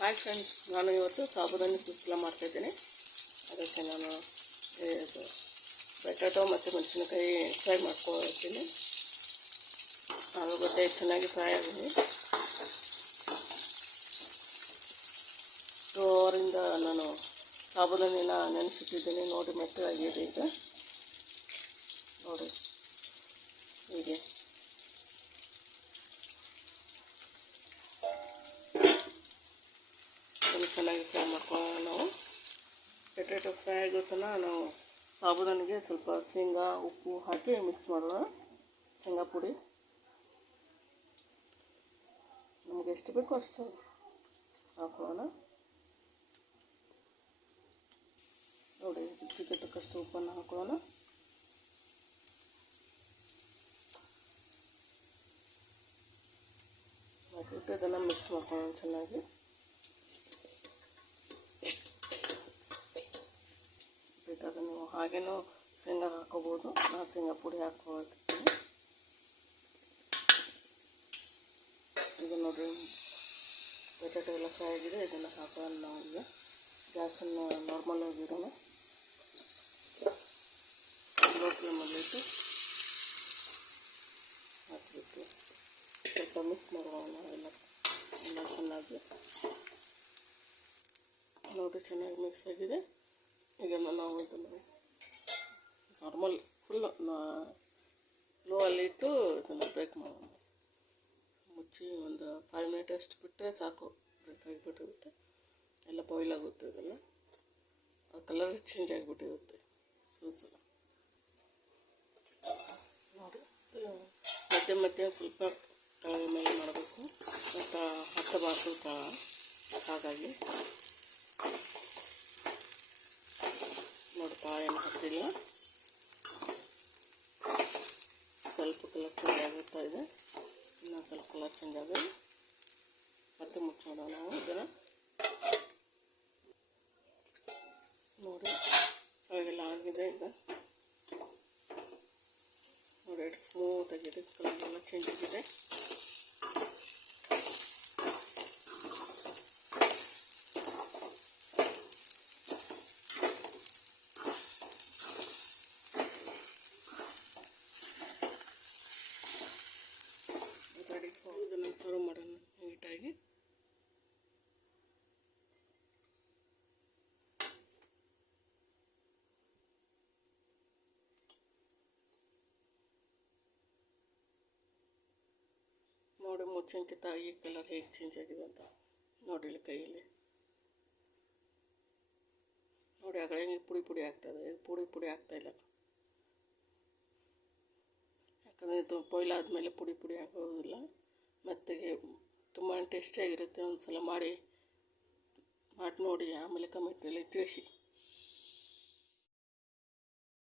Hi friends, ನಾನು ಇವತ್ತು ಸಾಬುದಾನಿ ಸುಸ್ಲ ಮಾಡ್ತಾಯಿದ್ದೀನಿ. ಅದಕ್ಕೆ ನಾನು ಬಟಾಟೊ ಮತ್ತು ಮೆಣಸಿನಕಾಯಿ ಫ್ರೈ ಮಾಡ್ಕೊಳ್ತೀನಿ. ಆಲೂಗಡ್ಡೆ ಚೆನ್ನಾಗಿ ಫ್ರೈ ಆಗಿದೆ. 2 ಅವರಿಂದ ನಾನು ಸಾಬುದಾನಿನ ನೆನೆಸಿಟ್ಟಿದ್ದೀನಿ. ನೋಡಿ, ಮೆತ್ತಗಾಗಿದೆ ಈಗ. ನೋಡಿ ಹೀಗೆ ಚೆನ್ನಾಗಿ ಫ್ರೈ ಮಾಡ್ಕೊಳ್ಳೋಣ. ನಾವು ಪೊಟ್ಯಾಟೊ ಫ್ರೈ ಆಗೋ ತನಕ ನಾವು ಸಾಬುದಾನಿಗೆ ಸ್ವಲ್ಪ ಶೇಂಗಾ ಉಪ್ಪು ಹಾಕಿ ಮಿಕ್ಸ್ ಮಾಡೋಣ. ಶೇಂಗಾ ಪುಡಿ ನಮಗೆ ಎಷ್ಟು ಬೇಕೋ ಅಷ್ಟು ಹಾಕೊಳ್ಳೋಣ. ನೋಡಿ, ರುಚಿಗೆ ತಕ್ಕಷ್ಟು ಉಪ್ಪನ್ನು ಹಾಕೊಳ್ಳೋಣ. ಹಾಕಿಬಿಟ್ಟು ಇದನ್ನು ಮಿಕ್ಸ್ ಮಾಡ್ಕೊಳ್ಳೋಣ ಚೆನ್ನಾಗಿ. ಬೇಕಾದ್ರೆ ನೀವು ಹಾಗೇನೂ ಶೇಂಗಾ ಹಾಕೋಬೋದು. ನಾನು ಶೇಂಗಾ ಪುಡಿ ಹಾಕ್ಕೊಳ್ತೀನಿ. ಈಗ ನೋಡಿರಿ, ಪೊಟ್ಯಾಟೊ ಎಲ್ಲ ಫ್ರೈ ಆಗಿದೆ. ಇದನ್ನು ಹಾಕೋಣ. ನಾವು ಈಗ ಗ್ಯಾಸನ್ನು ನಾರ್ಮಲ್ ಆಗಿರೋಣ. ಲೋ ಫ್ಲೇಮಲ್ಲಿಟ್ಟು ಹಾಕಿಬಿಟ್ಟು ಸ್ವಲ್ಪ ಮಿಕ್ಸ್ ಮಾಡೋಣ. ಎಲ್ಲ ಚೆನ್ನಾಗಿ ನೋಡಿ, ಚೆನ್ನಾಗಿ ಮಿಕ್ಸ್ ಆಗಿದೆ. ಈಗ ನಾವು ಇದನ್ನು ನಾರ್ಮಲ್ ಫುಲ್ ಲೋ ಅಲ್ಲಿಟ್ಟು ಇದನ್ನು ಬ್ರೇಕ್ ಮಾಡೋಣ. ಮುಚ್ಚಿ ಒಂದು 5 ಮಿನಿಟ್ ಅಷ್ಟು ಬಿಟ್ಟರೆ ಸಾಕು. ಬ್ರೇಕ್ ಆಗಿಬಿಟ್ಟಿರುತ್ತೆ, ಎಲ್ಲ ಬಾಯ್ಲ್ ಆಗುತ್ತೆ. ಇದೆಲ್ಲ ಅದು ಕಲರ್ ಚೇಂಜ್ ಆಗಿಬಿಟ್ಟಿರುತ್ತೆ ಸಲ. ನೋಡಿ, ಮಧ್ಯೆ ಸ್ವಲ್ಪ ಕೆಳಗೆ ಮೇಲೆ ಮಾಡಬೇಕು ಅಂತ ಹತ್ತಬಾರ್ದು ಹಾಗಾಗಿ. ನೋಡಿ, ಏನು ಹತ್ತಿಲ್ಲ. ಸ್ವಲ್ಪ ಕಲರ್ ಚೇಂಜ್ ಆಗುತ್ತಾ ಇದೆ. ಇನ್ನೊಂದು ಸ್ವಲ್ಪ ಕಲರ್ ಚೇಂಜ್ ಆಗಿದೆ. ಮತ್ತೆ ಮುಚ್ಚೋಣ ನಾವು ಇದನ್ನು. ನೋಡಿ, ಅವಾಗೆಲ್ಲ ಆಗಿದೆ. ಈಗ ನೋಡಿ, ಎಷ್ಟು ಸ್ಮೂತ್ ಆಗಿದೆ. ಕಲರ್ ಎಲ್ಲ ಚೇಂಜ್ ಆಗಿದೆ. ರೆಡಿ. ಇದನ್ನು ಸರ್ವ್ ಮಾಡೋಣ ನೀಟಾಗಿ. ನೋಡಿ, ಮುಚ್ಚಂಕಿತ ಈ ಕಲರ್ ಹೇಗೆ ಚೇಂಜ್ ಆಗಿದೆ ಅಂತ ನೋಡಿ. ಇಲ್ಲಿ ಕೈಯಲ್ಲಿ ನೋಡಿ, ಆ ಕಡೆ ಪುಡಿ ಆಗ್ತಾಯಿದೆ. ಪುಡಿ ಆಗ್ತಾಯಿಲ್ಲ. ಯಾಕಂದರೆ ಇದು ಬಾಯ್ಲ್ ಆದಮೇಲೆ ಪುಡಿ ಆಗೋದಿಲ್ಲ. ಮೆತ್ತಗೆ ತುಂಬ ಟೇಸ್ಟಿಯಾಗಿರುತ್ತೆ. ಒಂದು ಸಲ ಮಾಡಿ ನೋಡಿ, ಆಮೇಲೆ ಕಮೆಂಟಲ್ಲಿ ತಿಳಿಸಿ.